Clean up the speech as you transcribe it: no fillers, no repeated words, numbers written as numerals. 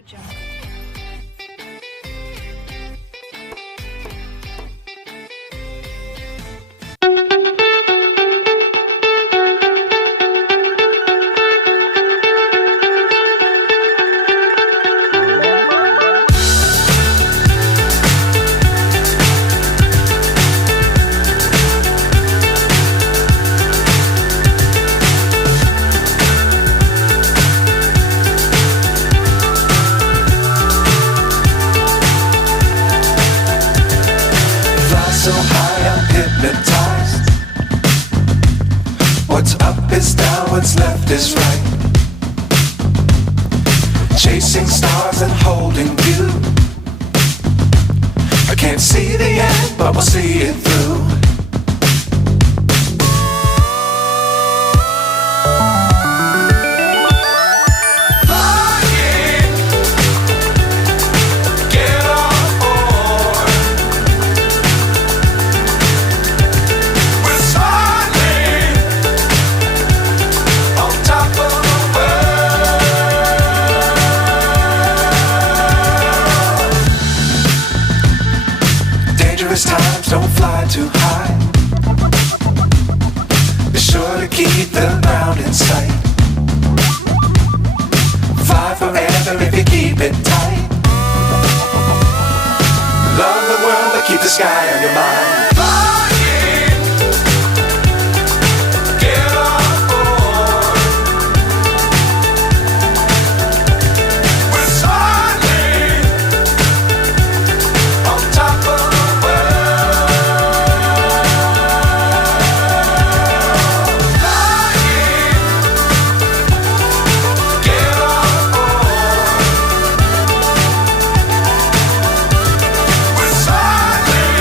Jungle. So high I'm hypnotized. What's up is down, what's left is right. Chasing stars and holding you. I can't see the end, but we'll see it through. Dangerous times, don't fly too high. Be sure to keep the ground in sight. Fly forever if you keep it tight.